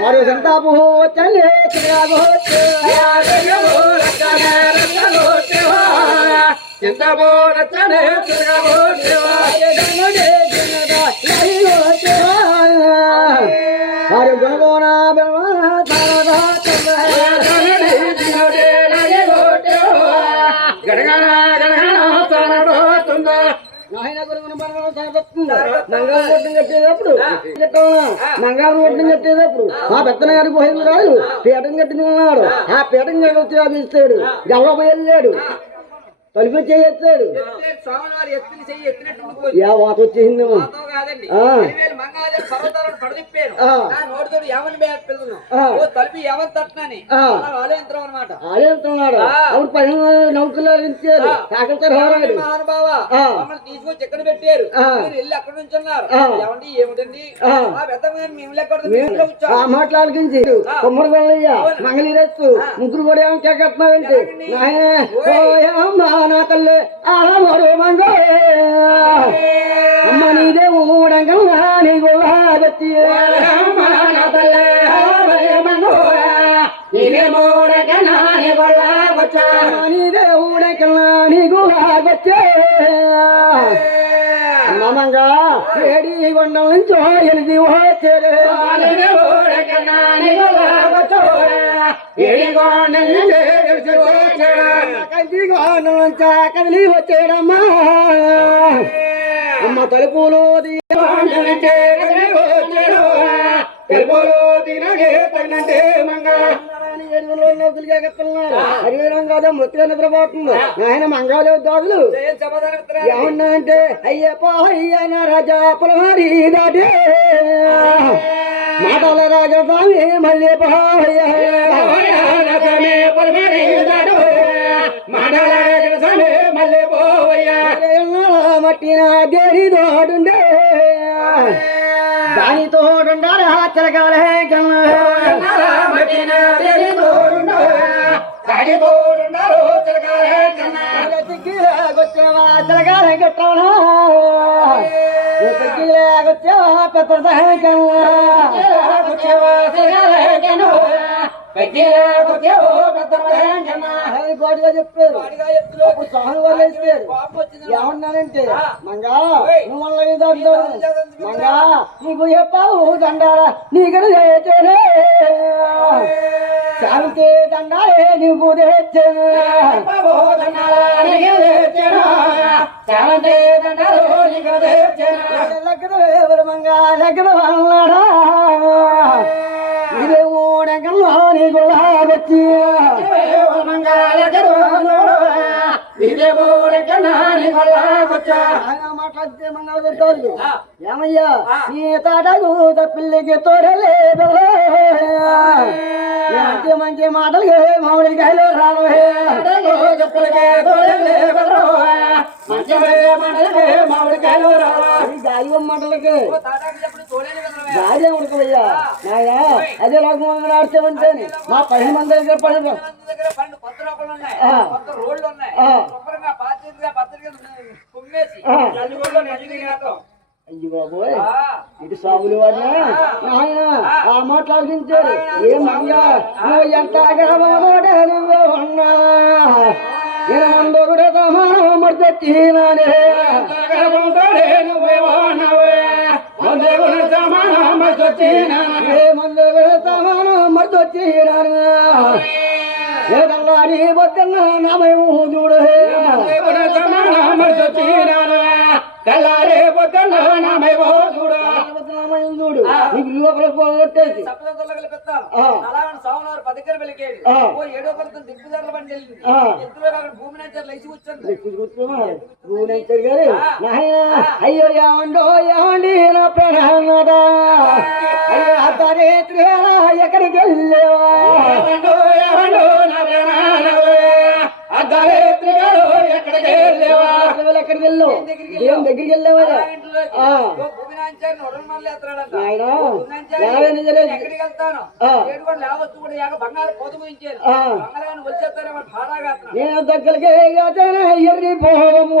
వారు సంతాపు వచ్చలే వారు గుణగోణ నంగారం కట్టేటప్పుడు ఆ పెద్దన గారికి పోయింది రాదు పీఠం కట్టిన ఉన్నాడు ఆ పీఠం కట్టి వచ్చి అభిస్తాడు గల్లపోయి వెళ్ళాడు తలుపు చేయొచ్చాడు వాత వచ్చేసిందేమో అప్పుడు 15 నౌకలు ఇచ్చారు తీసుకొచ్చి ఎక్కడ పెట్టారు వెళ్ళి అక్కడ నుంచి ఉన్నారు ఏమిటండి మాట్లాడికించి కొమ్మడి వెళ్ళయ్య మంగళీరస్తు ముగ్గురు కూడా ఏమో కేకట్టినారంటే నా తల్లి ఆమరు మంగ అమ్మ నీదే ఊడంగం నీ గోవాగత్తి నీదే ఊడకల్లా నీ గోవాగచ్చే అమ్మమంగా ఏడి కొండం నుంచో ఎలిది వచ్చేరే కదిలి వచ్చేడమ్మా అమ్మ తలుపులు కాదా మృతిగా నిద్రపోతుంది ఆయన మంగాదేవి దాదులు ఏమన్నా అంటే అయ్యప్ప అయ్యన రాజా పొలమారి దాటే మాటల రాజా స్వామి మళ్ళీ మట్టిన దేని తోడుండే దాని తోడుండాలి హచ్చలకాలే హచ్చలకాలే కట్టాలా పెద్ద చెప్పారు సహన్ వాళ్ళు చెప్పారు ఏమన్నానంటే మంగా నువ్వు మంగా నీకు చెప్పావు దండారా నీకు చేసేనే శాంతి దండాలే నీకు తెచ్చాను ఎవరు మంగా దగ్గర అన్నాడా ఇదే ఊడంగంలో నీకు వచ్చి మాట్లాడితే మంగళ పెట్టారు ఏమయ్యా నీ తాటకు పిల్లికి తోడలే మంచి మంచి మాటలకి మామిడికాయలు రావే మామిడికాయలు గాలి మాటలకి గాలి ఉడకవయ్యా నాయా అదే రకం ఆడితేమంటే మా 10 మంది దగ్గర పడి అయ్యి బాబోయ్ ఇటు సాగులు వాడినా నాయన ఆ మాట్లాడించాడు ఏమయ్యా నువ్వు ఎంత అగరవాడే నువ్వు అన్నా నేను ముందు కూడా సమానం మర్దొచ్చినానే ముందు కూడా సమానం మర్దొచ్చినాను ఏదల్లారి బొక్కన్న నామై చూడు తెల్లారే పొద్దున్న నామై చూడు చూడు నీకు లోపల కొట్టేసి అయ్యో ఏమండో ఏమండి నా ప్రాణదా అయ్యో అర్ధరేత్రి ఎక్కడికి వెళ్ళేవా అర్ధరేత్రి ఎక్కడికి వెళ్ళేవా ఎక్కడికి వెళ్ళావు దేవుని దగ్గరికి వెళ్ళావా నేను దగ్గరికి ఎర్రి పోవము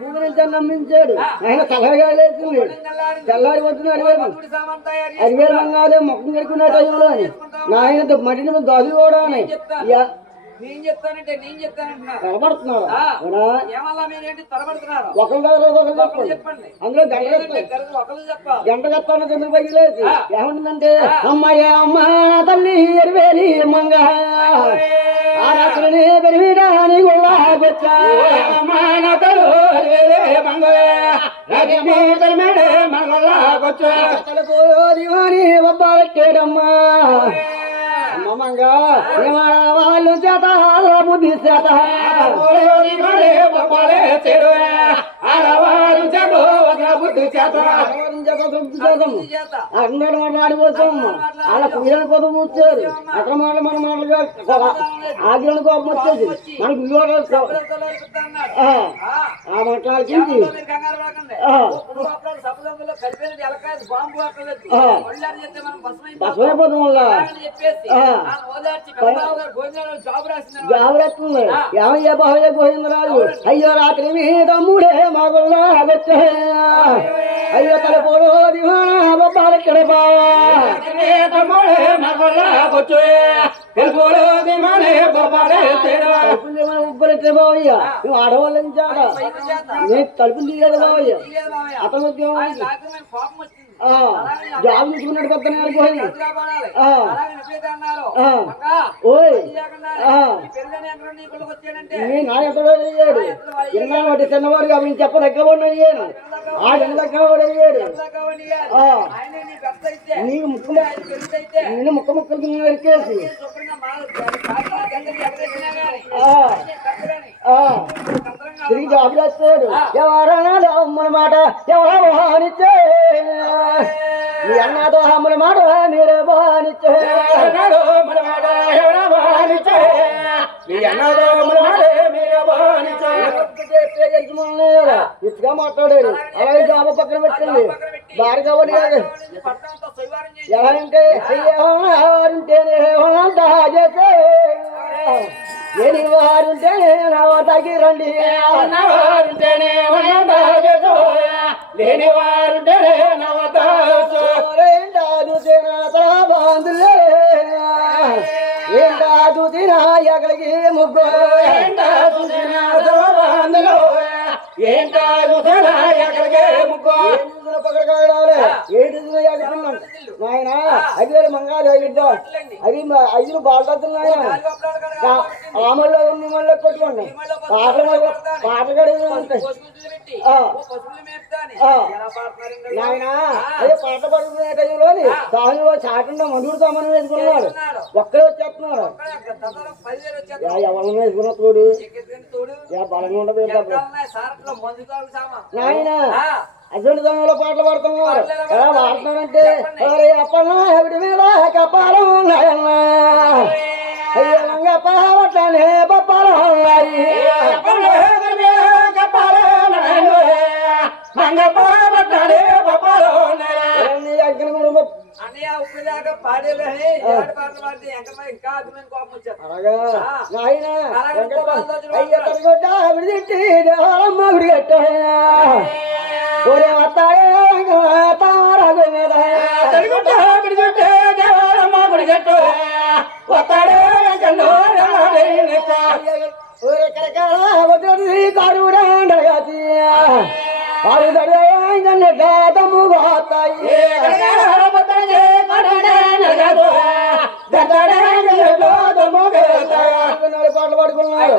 భూమి నుంచి నమ్మించాడు ఆయన తలగా లేచింది తెల్లారి వద్దున అడిగారు మంగాదే మొక్కం కడుకునే టైంలో అని నాయన మటిని దొది కూడా నేను చెప్తానంటున్నారు నిలబడుతున్నారు ఏమన్నా మీరేంటి తరబడుతున్నారు ఒకరి దగ్గర ఒకరు చెప్పండి అందులో ఒకళ్ళు చెప్పాలి గంట కత్తాను చంద్రబాబు లేచి ఏమంటుందంటే అమ్మాయి అమ్మ నా తల్లి ఎరివేలి మంగ ఆ రాత్రిని పెరిగిడాని గుళ్ళాగొచ్చా దివాని ఒబ్బాలెక్కేడమ్మా అమ్మమ్మంగా వాళ్ళు చేత బుద్ధి చేత అందరూ మాట్లాడిపోతాం అలా పిల్లల కోసం వచ్చారు అక్కడ మాటలు మన మాటలు ఆగిలను కోపం వచ్చేది మనకు ఆ మాట్లాడి బసమైపోతాం వల్ల జాబు రాస్తుంది ఏమయ్యా బాహయ్య పోయింది రాదు అయ్యో రాత్రి మీ తమ్ముడే మాగుల్లా వచ్చా అయ్యో తలపోడు దివానా బొబ్బాలెక్కడ బావా ఉబ్బలెట్టే బావయ్య నువ్వు ఆడవాళ్ళ చాట నేను తలుపులు తీయదు బావయ్య అతను జాబ్ తీసుకున్నాడు కొత్తనే పోయింది ఓయ్ నా ఎక్కడో అయ్యాడు ఎన్నా వాటి చిన్నవాడు కాబట్టి చెప్పదగ్గవాడు అయ్యాను ఆ ఎన్నదగ్గవాడు అయ్యాడు నీకు ముక్కు నేను ముక్క ముక్కలు ఎరికేసి తిరిగి జాబ్ చేస్తాడు ఎవరన్నా అమ్మల మాట ఎవరో హానిచ్చే మీ అన్నతో అమ్మల మాట మీరే బానిచ్చే ఇసుగా మాట్లాడాడు అలాగే జాబ పక్కన పెట్టండి బారి కాబట్టి ఎలా అంటే అయ్యారుంటేనే చేసే ఎని వారుంటేనే నా తగి రండి లేని వారుంటేనే బాంధులే ఏంటాదు తినా ఎక్కడికి ముగ్గు నాయన అదివేళ మంగాలు ఇద్దాం అది ఐదు బాగుతుంది నాయన ఆమల్లో నిమ్మల్లో కొట్టుకోండి పాటలు ఉంటాయి నాయన అదే పాట పడుకునే టైంలోని దానిలో చాటండా మందుడుతామని వేసుకున్నాడు ఒక్కడే వచ్చేస్తున్నారు ఎవరిని వేసుకున్న తోడు బలంగా ఉండదు నాయన అటువంటి సమయంలో పాటలు పాడుతున్నారు ఎలా పాడుతున్నారంటే అప్పన్నా ఎవడి మీద కప్పాలం ఉన్నాయన్నా అయ్యా పావట్లనే పప్పాలం ఉన్నాయి అన్నయ్య ఉప్పుదాకా పాడేలే పాటలు పాడితే ఇంకా అభిమాని కోపం వచ్చారు పాటలు పాడుకున్నారు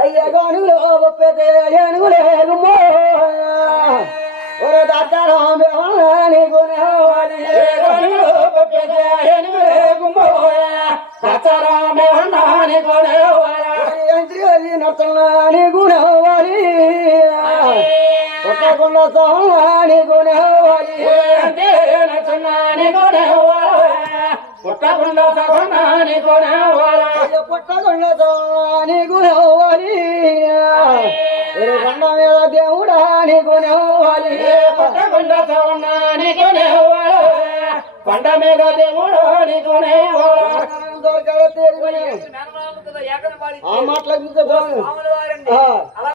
అయ్యా గానుగులో ఒప్పేతే ఏనుగులేదు ఒరే దాచారాని గుణవాలి నచ్చని గుణవాలి ఒక్కకుండా సహనాని గుణవాలి పుట్టకుండా సహనాని గుణవాలి పుట్టకుండా సహనాని గుణవాలి కొండ మీద దేవుడాని గుణవాలి పుట్టకుండా సహనాని గుణవాలి పంట మీద దేవుడు నీకునే దొరకదు తేరు. మేనమామ కదా ఏకన పాడి ఆ మాటలకు స్వాముల వారండి ఆ. అలా